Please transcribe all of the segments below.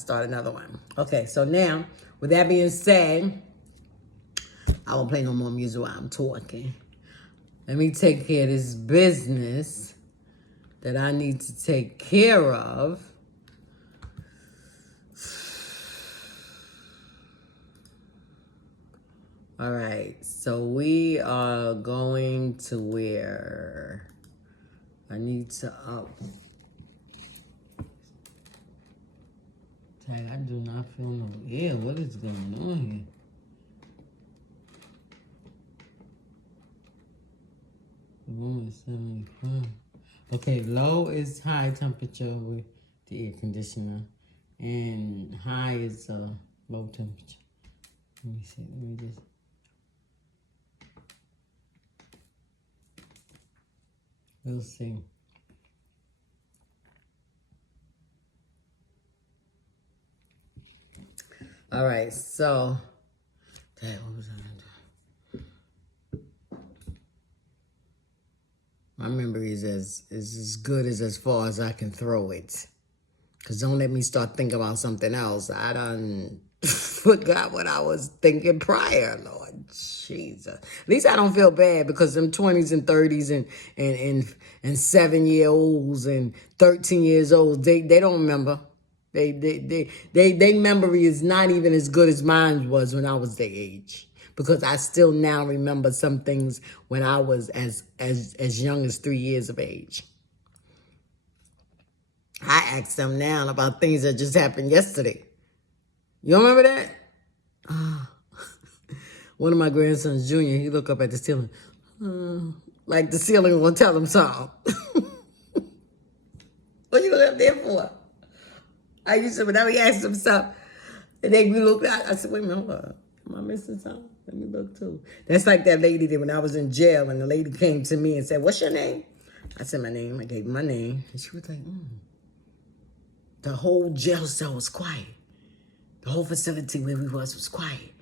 Start another one. Okay, so now, with that being said, I won't play no more music while I'm talking. Let me take care of this business that I need to take care of. All right, so we are going to where I need to up. I do not feel no air. What is going on here? The room is 75. Okay, low is high temperature with the air conditioner, and high is low temperature. Let me see. Let me just. We'll see. All right, so. Dang, what was I gonna do? My memory is as good as far as I can throw it. Because don't let me start thinking about something else. I done forgot what I was thinking prior, Lord Jesus. At least I don't feel bad because them 20s and 30s and 7-year-olds and 13 years old, they don't remember. They memory is not even as good as mine was when I was their age. Because I still now remember some things when I was as young as 3 years of age. I ask them now about things that just happened yesterday. You remember that? One of my grandsons, Junior, he look up at the ceiling. Like the ceiling will tell him something. What you look up there for? I used to, whenever he asked him something, and then we looked out, I said, wait a minute, what? Am I missing something? Let me look too. That's like that lady that when I was in jail and the lady came to me and said, what's your name? I said my name. I gave her my name. And she was like, The whole jail cell was quiet. The whole facility where we was quiet.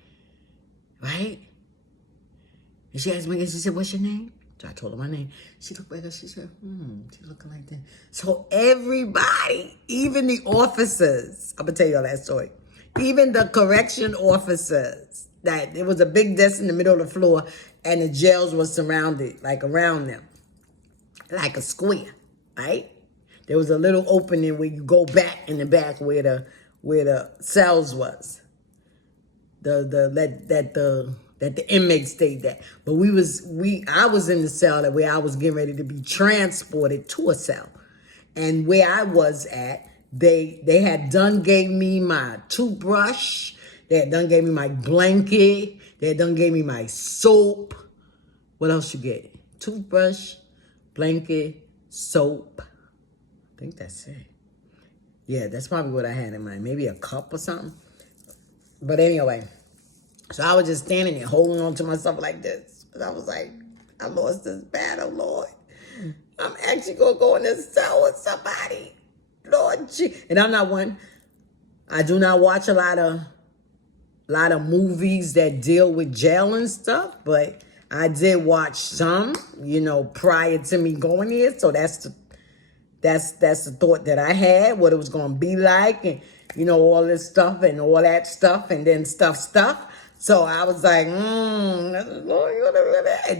Right? And she asked me again, she said, what's your name? So I told her my name. She looked back and she said, she's looking like that. So everybody, even the officers, I'm going to tell you all that story. Even the correction officers, that it was a big desk in the middle of the floor and the jails was surrounded, like around them, like a square, right? There was a little opening where you go back in the back where the cells was. That the inmates stayed there. But I was in the cell that where I was getting ready to be transported to a cell. And where I was at, they had done gave me my toothbrush, they had done gave me my blanket, they had done gave me my soap. What else you get? Toothbrush, blanket, soap. I think that's it. Yeah, that's probably what I had in mind. Maybe a cup or something. But anyway, so I was just standing there holding on to myself like this. And I was like, I lost this battle, Lord. I'm actually going to go in this cell with somebody. Lord, and I'm not one. I do not watch a lot of movies that deal with jail and stuff. But I did watch some, prior to me going here. So that's the thought that I had, what it was going to be like, and, all this stuff and all that stuff, and then stuff. So I was like, and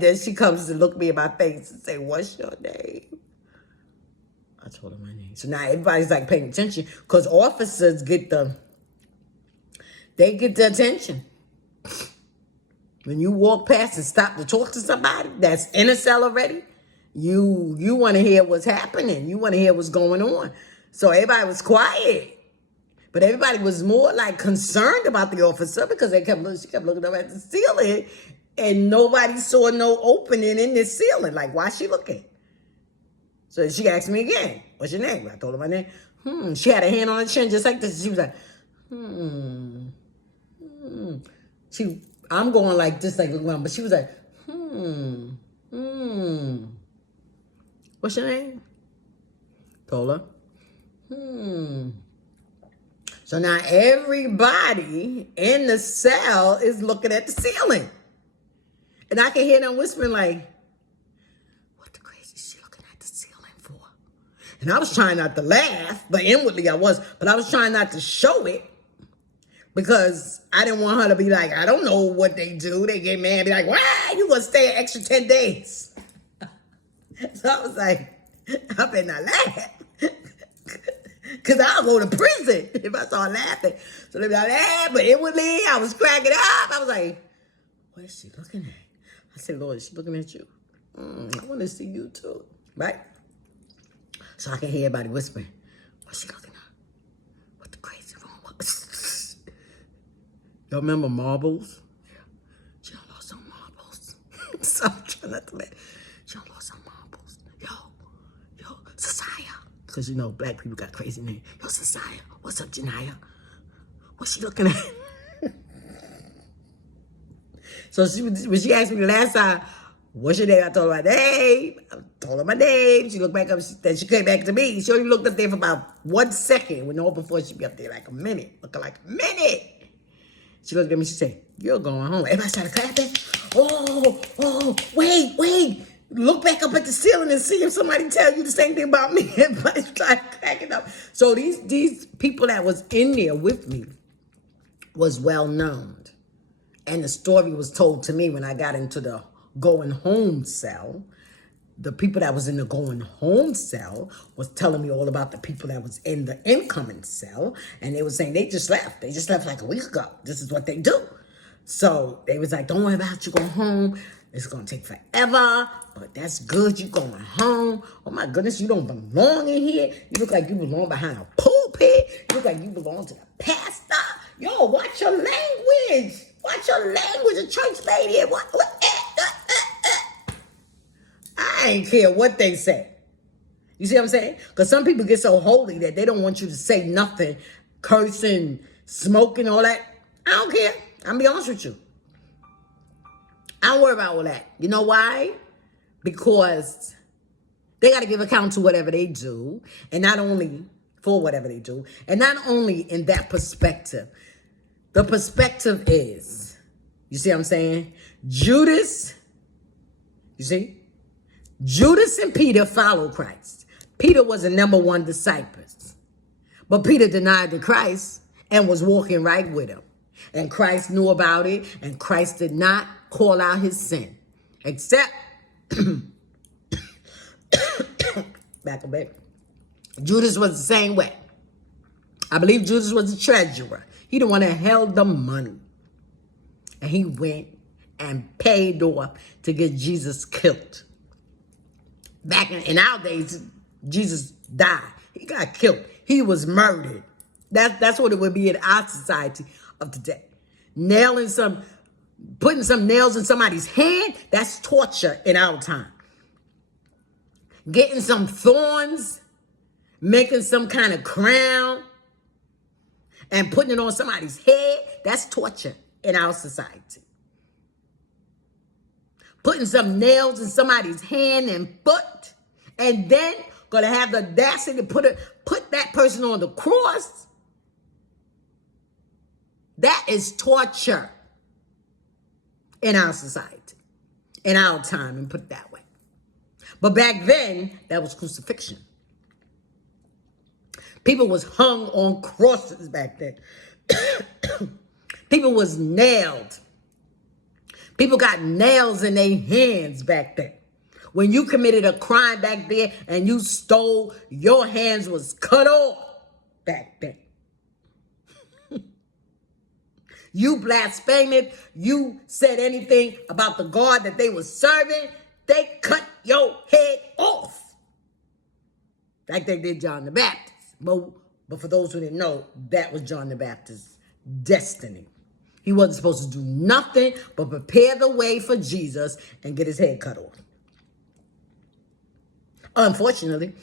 then she comes to look me in my face and say, what's your name? I told her my name. So now everybody's like paying attention because officers get the attention. When you walk past and stop to talk to somebody that's in a cell already, you want to hear what's happening. You want to hear what's going on. So everybody was quiet. But everybody was more like concerned about the officer because she kept looking up at the ceiling and nobody saw no opening in this ceiling. Like, why is she looking? So she asked me again, what's your name? I told her my name. She had a hand on her chin just like this. She was like, I'm going like this, like looking around, but she was like, What's your name? Told her. So now everybody in the cell is looking at the ceiling. And I can hear them whispering like, what the crazy is she looking at the ceiling for? And I was trying not to laugh, but inwardly I was. But I was trying not to show it because I didn't want her to be like, I don't know what they do. They get mad and be like, why you gonna stay an extra 10 days? So I was like, I better not laugh. Because I'll go to prison if I start laughing. So they be like, but inwardly I was cracking up. I was like, what is she looking at? I said, Lord, is she looking at you? I want to see you too. Right? So I can hear everybody whispering, what's she looking at? What the crazy wrong was? Y'all remember marbles? Yeah. She done lost some marbles. So I'm trying not to let. She done lost some marbles. Yo, Society. Because, you know, black people got crazy names. Yo, Society. What's up, Janaya? What's she looking at? So when she asked me the last time, what's your name? I told her my name. I told her my name. She looked back up. Then she came back to me. She only looked up there for about 1 second. When all before she be up there like a minute. Looking like a minute. She looked at me. She said, you're going home. Everybody started clapping. Oh, wait. Look back up at the ceiling and see if somebody tell you the same thing about me. Everybody started cracking up. So these people that was in there with me was well known. And the story was told to me when I got into the going home cell. The people that was in the going home cell was telling me all about the people that was in the incoming cell. And they were saying they just left. They just left like a week ago. This is what they do. So they was like, don't worry about you going home. It's going to take forever. But that's good. You going home. Oh my goodness, you don't belong in here. You look like you belong behind a pulpit. You look like you belong to the pastor. Yo, watch your language. Watch your language, a church lady. I ain't care what they say. You see what I'm saying? Because some people get so holy that they don't want you to say nothing, cursing, smoking, all that. I don't care. I'm going to be honest with you. I don't worry about all that. You know why? Because they got to give account to whatever they do. And not only for whatever they do. And not only in that perspective. The perspective is, you see what I'm saying? Judas, you see? Judas and Peter followed Christ. Peter was the number one disciple. But Peter denied the Christ and was walking right with him. And Christ knew about it. And Christ did not call out his sin. Except, back a bit, Judas was the same way. I believe Judas was the treasurer. He the one that held the money. And he went and paid off to get Jesus killed. Back in our days, Jesus died. He got killed. He was murdered. That's what it would be in our society of today. Putting some nails in somebody's hand, that's torture in our time. Getting some thorns, making some kind of crown, and putting it on somebody's head, that's torture in our society. Putting some nails in somebody's hand and foot, and then gonna have the audacity to put that person on the cross. That is torture in our society, in our time, and put it that way. But back then, that was crucifixion. People was hung on crosses back then. People was nailed. People got nails in their hands back then. When you committed a crime back there and you stole, your hands was cut off back then. You blasphemed, you said anything about the God that they were serving, they cut your head off. Like they did John the Baptist. But for those who didn't know, that was John the Baptist's destiny. He wasn't supposed to do nothing but prepare the way for Jesus and get his head cut off. Unfortunately,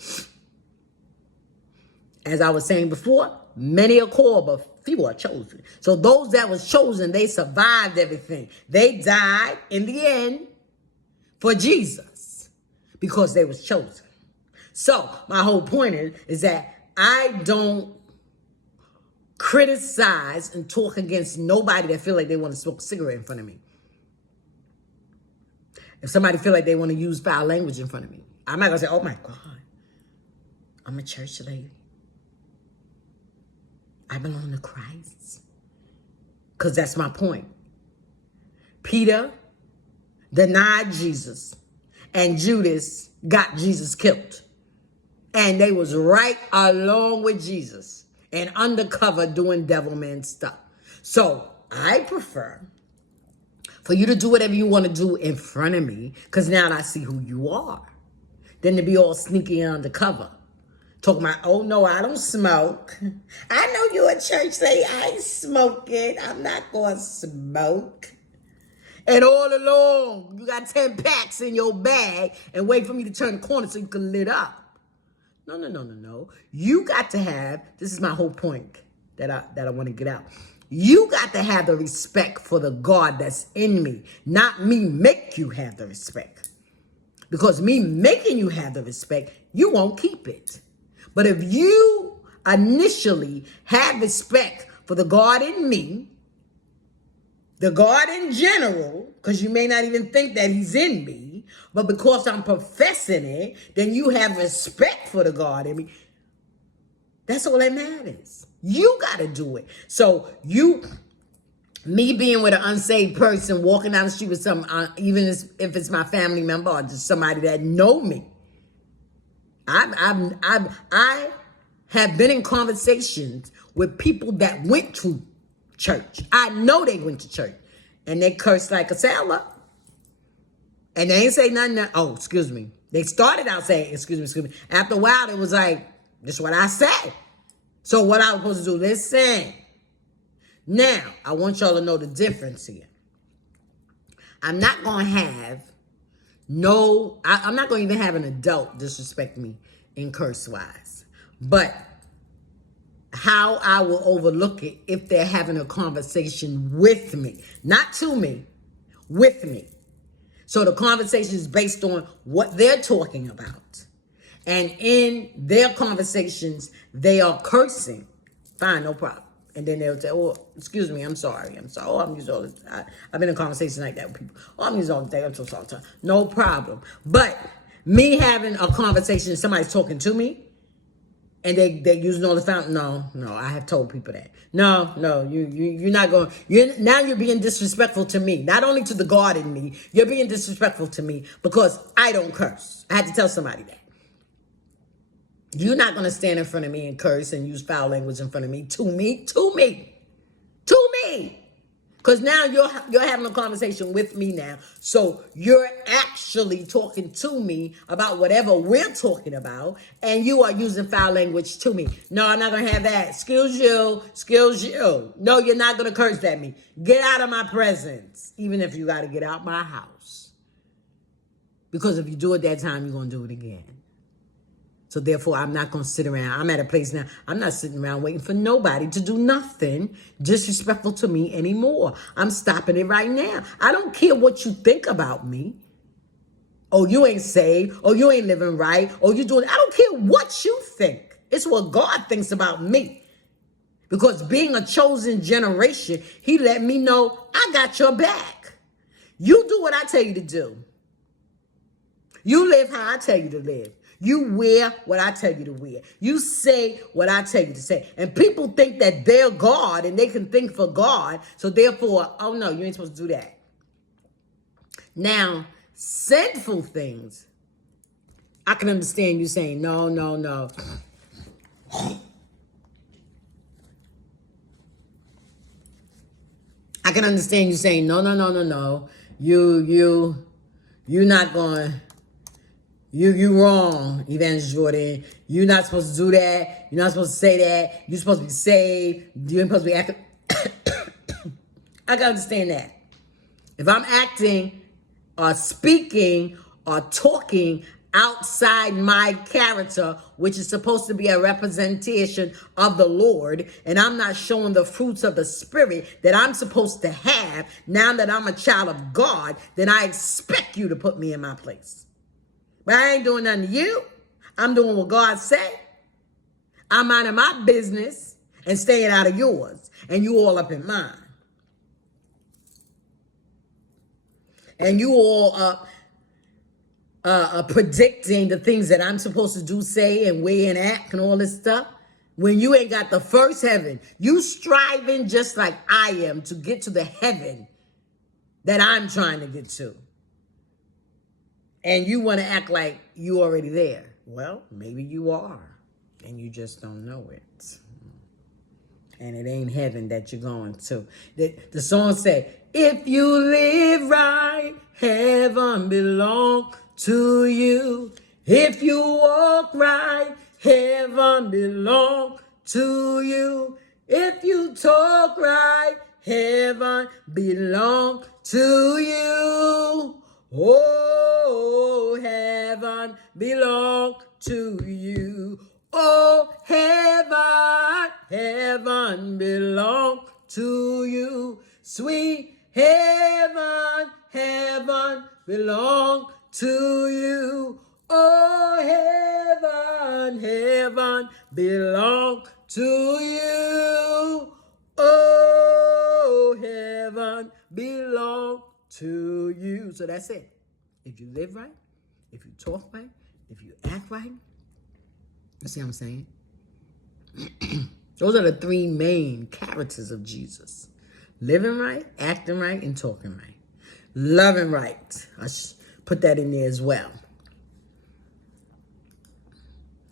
as I was saying before, many are called, but few are chosen. So those that was chosen, they survived everything. They died in the end for Jesus because they was chosen. So my whole point is that I don't criticize and talk against nobody that feel like they want to smoke a cigarette in front of me. If somebody feel like they want to use foul language in front of me, I'm not going to say, oh my God. I'm a church lady. I belong to Christ. Because that's my point. Peter denied Jesus, and Judas got Jesus killed. And they was right along with Jesus and undercover doing devilman stuff. So I prefer for you to do whatever you want to do in front of me, because now I see who you are, than to be all sneaky and undercover. Talking about, oh no, I don't smoke. I know you're a church lady. I ain't smoking. I'm not going to smoke. And all along, you got 10 packs in your bag and wait for me to turn the corner so you can lit up. No. You got to have, this is my whole point that I want to get out. You got to have the respect for the God that's in me, not me make you have the respect. Because me making you have the respect, you won't keep it. But if you initially have respect for the God in me, the God in general, because you may not even think that he's in me, but because I'm professing it, then you have respect for the God in me. That's all that matters. You got to do it. So me being with an unsaved person, walking down the street with some, even if it's my family member or just somebody that know me, I have been in conversations with people that went to church. I know they went to church, and they cursed like a sailor, and they ain't say nothing. Excuse me. They started out saying, excuse me. After a while, it was like, this is what I said. So what I was supposed to do, listen. Now, I want y'all to know the difference here. I'm not going to have I'm not going to even have an adult disrespect me in curse-wise. But how I will overlook it if they're having a conversation with me. Not to me, with me. So the conversation is based on what they're talking about. And in their conversations, they are cursing. Fine, no problem. And then they'll say, oh, excuse me, I'm sorry. Oh, I'm used all this. I've been in conversations like that with people. Oh, I'm used all the day. I'm so sorry. No problem. But me having a conversation, somebody's talking to me, and they're using all the fountain. No, I have told people that. No, you're not going. Now you're being disrespectful to me. Not only to the God in me, you're being disrespectful to me because I don't curse. I had to tell somebody that. You're not going to stand in front of me and curse and use foul language in front of me. To me. Because now you're having a conversation with me now. So you're actually talking to me about whatever we're talking about, and you are using foul language to me. No, I'm not going to have that. Excuse you. No, you're not going to curse at me. Get out of my presence, even if you got to get out my house. Because if you do it that time, you're going to do it again. So therefore, I'm not going to sit around. I'm at a place now. I'm not sitting around waiting for nobody to do nothing disrespectful to me anymore. I'm stopping it right now. I don't care what you think about me. Oh, you ain't saved. Oh, you ain't living right. Oh, you doing. I don't care what you think. It's what God thinks about me. Because being a chosen generation, he let me know I got your back. You do what I tell you to do. You live how I tell you to live. You wear what I tell you to wear. You say what I tell you to say. And people think that they're God and they can think for God. So therefore, oh no, you ain't supposed to do that. Now, sinful things, I can understand you saying, no. I can understand you saying, no. You're not going. You wrong, Evangelist Jordan. You're not supposed to do that. You're not supposed to say that. You're supposed to be saved. You ain't supposed to be acting. I can understand that. If I'm acting or speaking or talking outside my character, which is supposed to be a representation of the Lord, and I'm not showing the fruits of the Spirit that I'm supposed to have now that I'm a child of God, then I expect you to put me in my place. But I ain't doing nothing to you. I'm doing what God said. I'm minding my business and staying out of yours. And you all up in mine. And you all up predicting the things that I'm supposed to do, say, and weigh and act and all this stuff. When you ain't got the first heaven, you striving just like I am to get to the heaven that I'm trying to get to. And you want to act like you already there. Well, maybe you are, and you just don't know it. And it ain't heaven that you're going to. The song said, if you live right, heaven belong to you. If you walk right, heaven belong to you. If you talk right, heaven belong to you. Oh, heaven belong to you. Oh, heaven, heaven belong to you. Sweet heaven, heaven belong to you. Oh, heaven, heaven belong to you. Oh, heaven belong to you. So that's it. If you live right, if you talk right, if you act right, you see what I'm saying? Those are the three main characters of Jesus. Living right, acting right, and talking right. Loving right. I put that in there as well.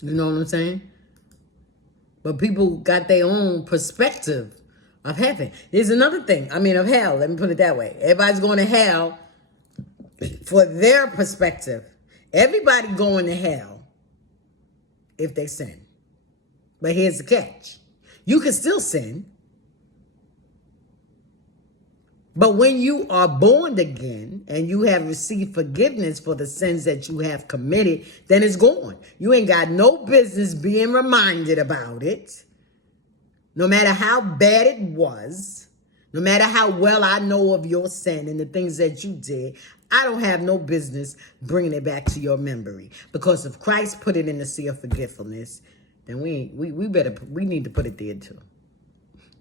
You know what I'm saying? But people got their own perspective of heaven. There's another thing. Of hell. Let me put it that way. Everybody's going to hell for their perspective. Everybody going to hell if they sin. But here's the catch. You can still sin. But when you are born again and you have received forgiveness for the sins that you have committed, then it's gone. You ain't got no business being reminded about it. No matter how bad it was, no matter how well I know of your sin and the things that you did, I don't have no business bringing it back to your memory. Because if Christ put it in the sea of forgetfulness, then we need to put it there too.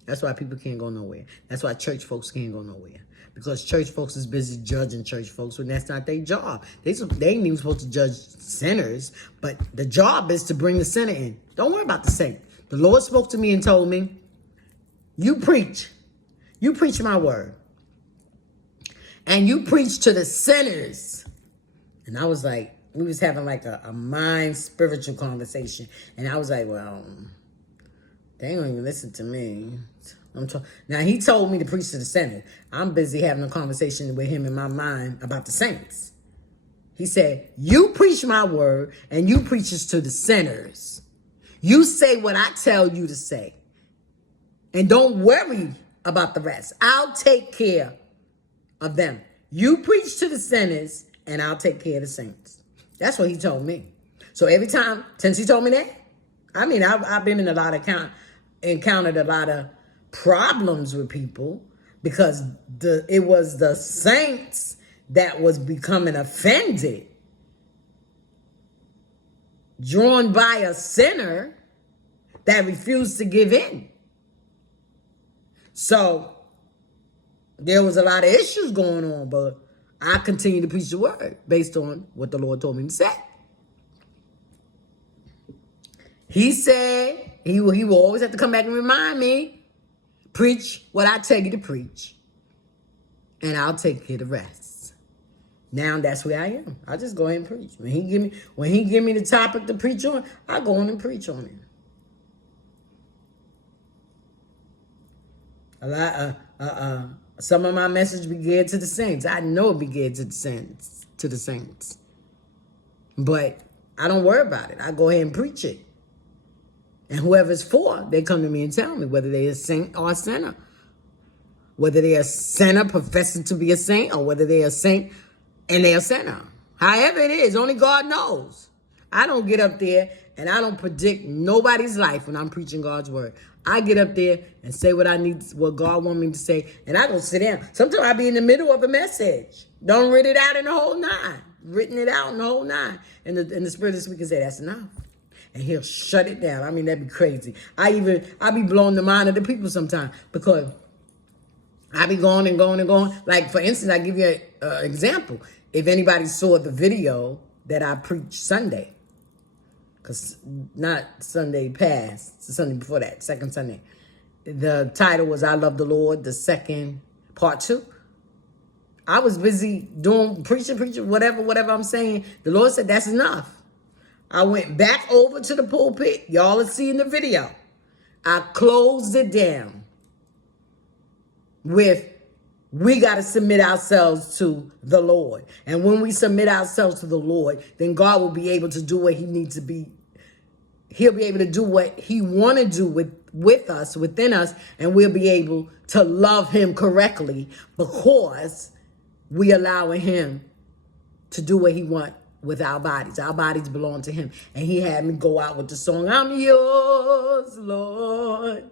That's why people can't go nowhere. That's why church folks can't go nowhere. Because church folks is busy judging church folks when that's not their job. They ain't even supposed to judge sinners, but the job is to bring the sinner in. Don't worry about the saint. The Lord spoke to me and told me, you preach. You preach my word. And you preach to the sinners. And I was like, we was having like a mind spiritual conversation. And I was like, well, they don't even listen to me. Now, he told me to preach to the sinner. I'm busy having a conversation with him in my mind about the saints. He said, you preach my word and you preach this to the sinners. You say what I tell you to say. And don't worry about the rest. I'll take care of them. You preach to the sinners and I'll take care of the saints. That's what he told me. So every time, since he told me that, I've been in a lot of encountered a lot of problems with people because it was the saints that was becoming offended, drawn by a sinner that refused to give in. So there was a lot of issues going on, but I continue to preach the word based on what the Lord told me to say. He said he will always have to come back and remind me, preach what I tell you to preach, and I'll take care of the rest. Now that's where I am. I just go ahead and preach. When he give me the topic to preach on, I go on and preach on it. Some of my message be geared to the saints. I know it be geared to the saints. But I don't worry about it. I go ahead and preach it. And whoever's for, they come to me and tell me whether they're a saint or a sinner. Whether they're a sinner professing to be a saint or whether they're a saint and they're a sinner. However it is, only God knows. I don't get up there and I don't predict nobody's life when I'm preaching God's word. I get up there and say what God wants me to say, and I go sit down. Sometimes I be in the middle of a message. Don't read it out in the whole nine. Written it out in the whole nine. And the Spirit of the Speaker say, that's enough. And he'll shut it down. That'd be crazy. I be blowing the mind of the people sometimes because I be going and going and going. Like, for instance, I give you an example. If anybody saw the video that I preached Sunday. Because not Sunday past, the Sunday before that, second Sunday. The title was I Love the Lord, the second part 2. I was busy doing preaching, whatever I'm saying. The Lord said, that's enough. I went back over to the pulpit. Y'all are seeing the video. I closed it down with, we got to submit ourselves to the Lord. And when we submit ourselves to the Lord, then God will be able to do what he needs to be. He'll be able to do what he want to do with us, within us, and we'll be able to love him correctly because we allowing him to do what he want with our bodies. Our bodies belong to him. And he had me go out with the song, I'm yours, Lord.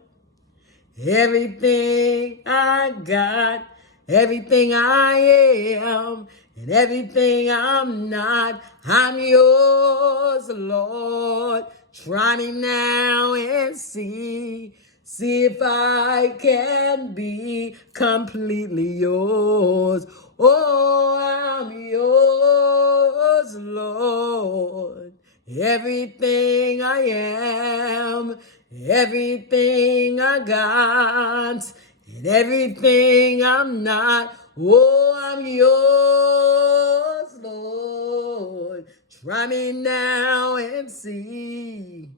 Everything I got, everything I am, and everything I'm not, I'm yours, Lord. Try me now and see if I can be completely yours. Oh, I'm yours, Lord. Everything I am, everything I got, and everything I'm not. Oh, I'm yours, Lord. Try me now and see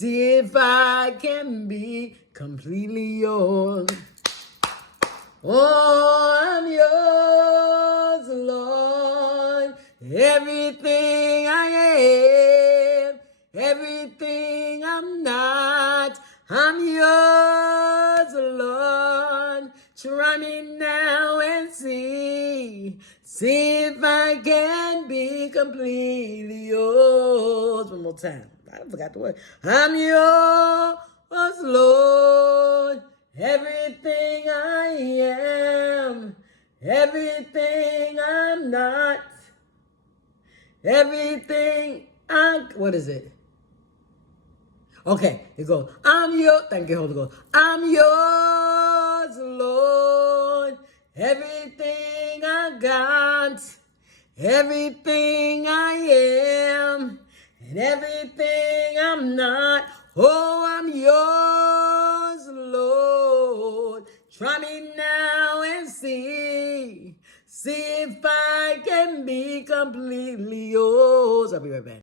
if I can be completely yours. Oh, I'm yours, Lord. Everything I am, everything I'm not, I'm yours, Lord. Try me now and see if I can be completely yours. One more time. I forgot the word. I'm yours, Lord. Everything I am, everything I'm not, everything what is it? Okay, it goes, thank you, Holy Ghost. I'm yours, Lord. Everything I got, everything I am, and everything I'm not. Oh, I'm yours, Lord. Try me now and see if I can be completely yours. I'll be right back.